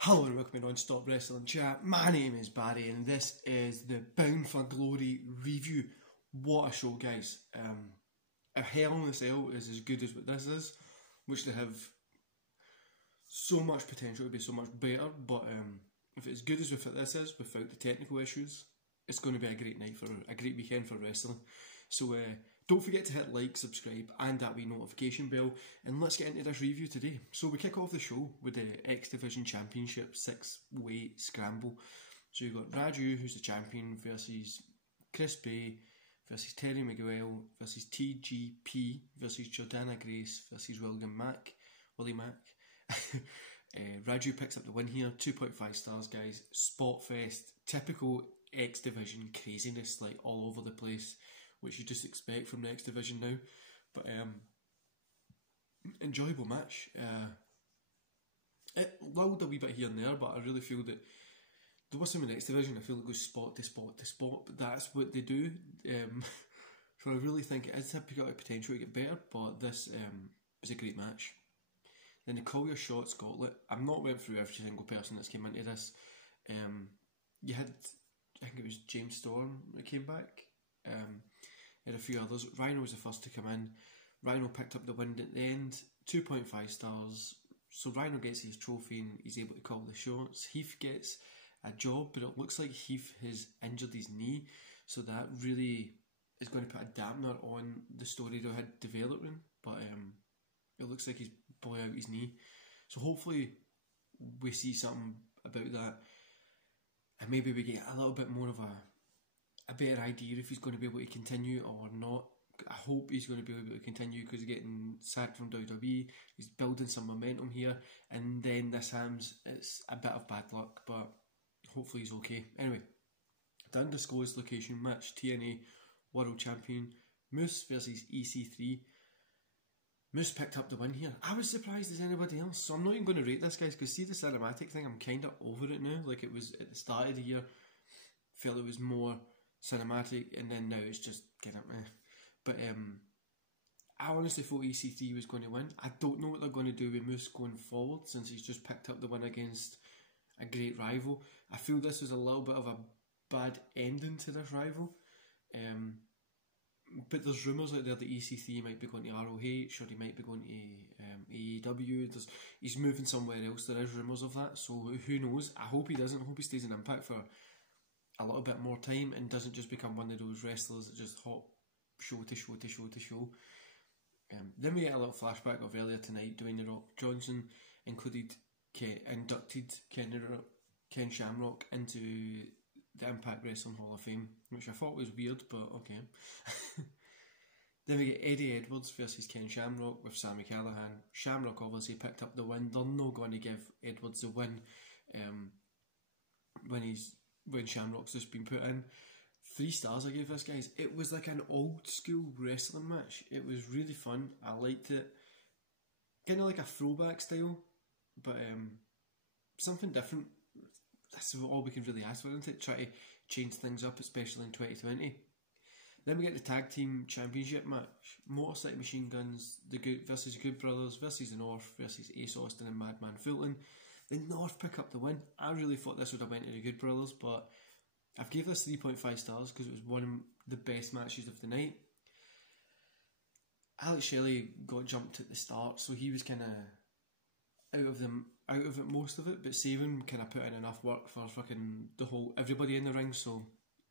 Hello and welcome to Non-Stop Wrestling Chat. My name is Barry and this is the Bound for Glory review. What a show, guys. If Hell in a Cell is as good as what this is, which they have so much potential to be so much better, but if it's as good as what this is, without the technical issues, it's going to be a great night, for a great weekend for wrestling. So don't forget to hit like, subscribe and that wee notification bell, and let's get into this review today. So we kick off the show with the X Division Championship 6-way scramble. So you've got Raju, who's the champion, versus Chris Bay, versus Terry Miguel, versus TGP, versus Jordana Grace, versus Willie Mack. Raju picks up the win here, 2.5 stars, guys. Spot fest, typical X Division craziness, like all over the place, which you just expect from the X Division now. But enjoyable match. It lulled a wee bit here and there, but I really feel that there was some in the X Division, I feel it goes spot to spot to spot, but that's what they do. So I really think it has got a potential to get better, but this was a great match. Then the Call Your Shots gauntlet. I've not went through every single person that's came into this. You had, I think it was James Storm that came back. You had a few others. Rhino was the first to come in. Rhino picked up the win at the end, 2.5 stars. So Rhino gets his trophy and he's able to call the shots. Heath gets a job, but it looks like Heath has injured his knee, so that really is going to put a dampener on the story they had developing. But it looks like he's boy out his knee, so hopefully we see something about that, and maybe we get a little bit more of a better idea if he's going to be able to continue or not. I hope he's going to be able to continue because he's getting sacked from WWE. He's building some momentum here, and then this Hams, it's a bit of bad luck, but hopefully he's okay. Anyway, the undisclosed location match, TNA World Champion Moose versus EC3. Moose picked up the win here. I was surprised as anybody else, so I'm not even going to rate this, guys, because see the cinematic thing, I'm kind of over it now. Like, it was at the start of the year, felt it was more cinematic, and then now it's just get up there. But I honestly thought EC3 was going to win. I don't know what they're going to do with Moose going forward, since he's just picked up the win against a great rival. I feel this was a little bit of a bad ending to this rival. But there's rumours out there that EC3 might be going to ROH, or he might be going to AEW. He's moving somewhere else. There is rumours of that, so who knows? I hope he doesn't. I hope he stays in Impact for a little bit more time and doesn't just become one of those wrestlers that just hop show to show to show to show. Then we get a little flashback of earlier tonight. Dwayne The Rock Johnson inducted Ken Shamrock into the Impact Wrestling Hall of Fame, which I thought was weird, but okay. Then we get Eddie Edwards versus Ken Shamrock with Sami Callihan. Shamrock obviously picked up the win. They're not going to give Edwards the win when Shamrock's just been put in. 3 stars I gave this, guys. It was like an old school wrestling match. It was really fun. I liked it. Kind of like a throwback style, but something different. That's all we can really ask for, isn't it? Try to change things up, especially in 2020. Then we get the Tag Team Championship match. Motorcycle Machine Guns versus Good Brothers versus the North versus Ace Austin and Madman Fulton. The North pick up the win. I really thought this would have went to the Good Brothers, but I've gave this 3.5 stars because it was one of the best matches of the night. Alex Shelley got jumped at the start, so he was kind of out of it most of it, but Saban kind of put in enough work for fucking everybody in the ring, so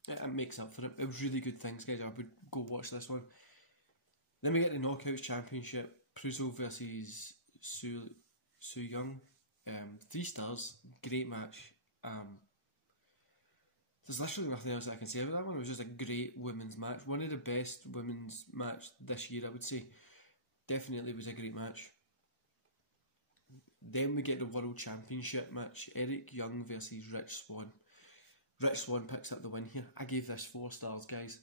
it makes up for it. It was really good things, guys. I would go watch this one. Then we get the Knockouts Championship, Pruzo versus Su Young. 3 stars, great match. There's literally nothing else I can say about that one. It was just a great women's match. One of the best women's match this year, I would say. Definitely was a great match. Then we get the World Championship match. Eric Young versus Rich Swann. Rich Swann picks up the win here. I gave this 4 stars, guys.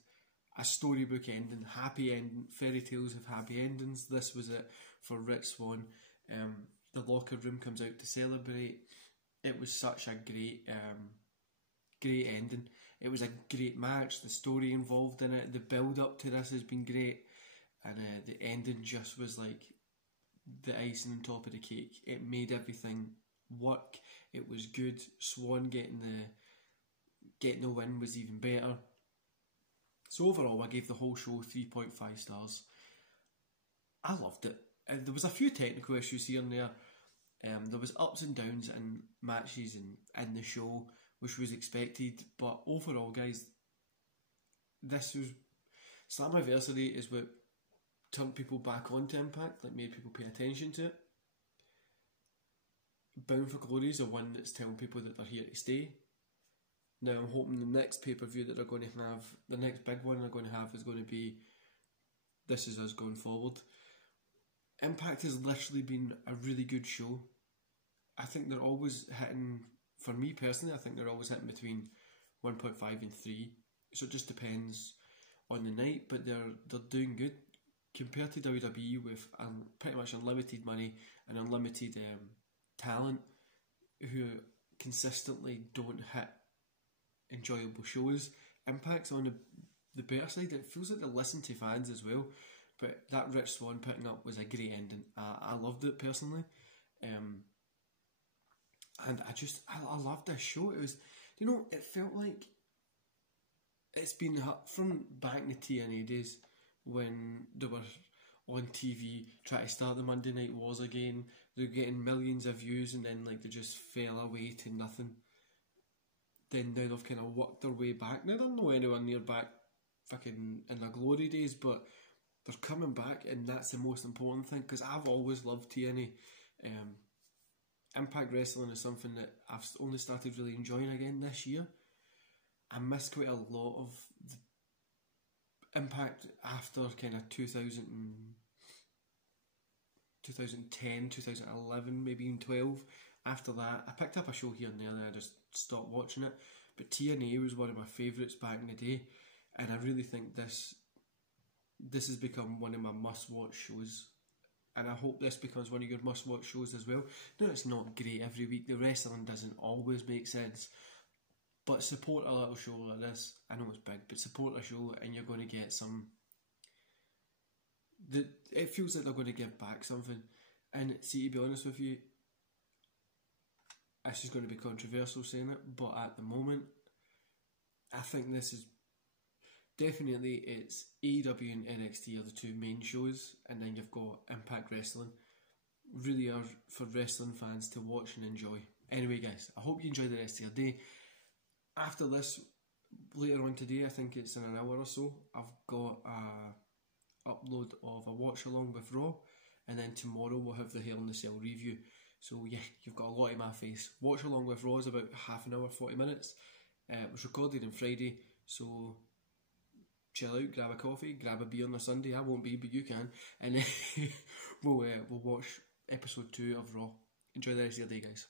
A storybook ending, happy ending. Fairy tales have happy endings. This was it for Rich Swann. The locker room comes out to celebrate. It was such a great ending. It was a great match. The story involved in it, the build up to this has been great, and the ending just was like the icing on top of the cake. It made everything work. It was good. Swann getting the win was even better. So overall, I gave the whole show 3.5 stars. I loved it. There was a few technical issues here and there. There was ups and downs in matches and in the show, which was expected. But overall, guys, this was Slammiversary is what turned people back onto Impact, like made people pay attention to it. Bound for Glory is the one that's telling people that they're here to stay. Now I'm hoping the next pay-per-view that they're going to have, the next big one they're going to have is going to be This Is Us going forward. Impact has literally been a really good show. I think they're always hitting, for me personally, I think they're always hitting between 1.5 and 3. So it just depends on the night, but they're doing good. Compared to WWE with pretty much unlimited money and unlimited talent who consistently don't hit enjoyable shows, Impact's on the better side. It feels like they listen to fans as well. But that Rich Swann picking up was a great ending. I loved it personally. And I loved this show. It was, it felt like it's been from back in the TNA days when they were on TV trying to start the Monday Night Wars again. They're getting millions of views and then like they just fell away to nothing. Then now they've kind of worked their way back. Now they're not anywhere near back fucking in their glory days, but they're coming back, and that's the most important thing, because I've always loved TNA. Impact Wrestling is something that I've only started really enjoying again this year. I missed quite a lot of the Impact after kind of 2010, 2011, maybe even 12. After that, I picked up a show here and there and I just stopped watching it. But TNA was one of my favourites back in the day, and I really think this has become one of my must-watch shows, and I hope this becomes one of your must-watch shows as well. No, it's not great every week. The wrestling doesn't always make sense, but support a little show like this. I know it's big, but support a show and you're going to get some... It feels like they're going to give back something. And see, to be honest with you, this is going to be controversial saying it, but at the moment, I think this is definitely, it's AEW and NXT are the two main shows, and then you've got Impact Wrestling. Really are for wrestling fans to watch and enjoy. Anyway, guys, I hope you enjoy the rest of your day. After this, later on today, I think it's in an hour or so, I've got a upload of a watch along with Raw, and then tomorrow we'll have the Hell in the Cell review. So yeah, you've got a lot in my face. Watch along with Raw is about half an hour, 40 minutes. It was recorded on Friday, so chill out, grab a coffee, grab a beer on a Sunday. I won't be, but you can. And then we'll watch episode 2 of Raw. Enjoy the rest of your day, guys.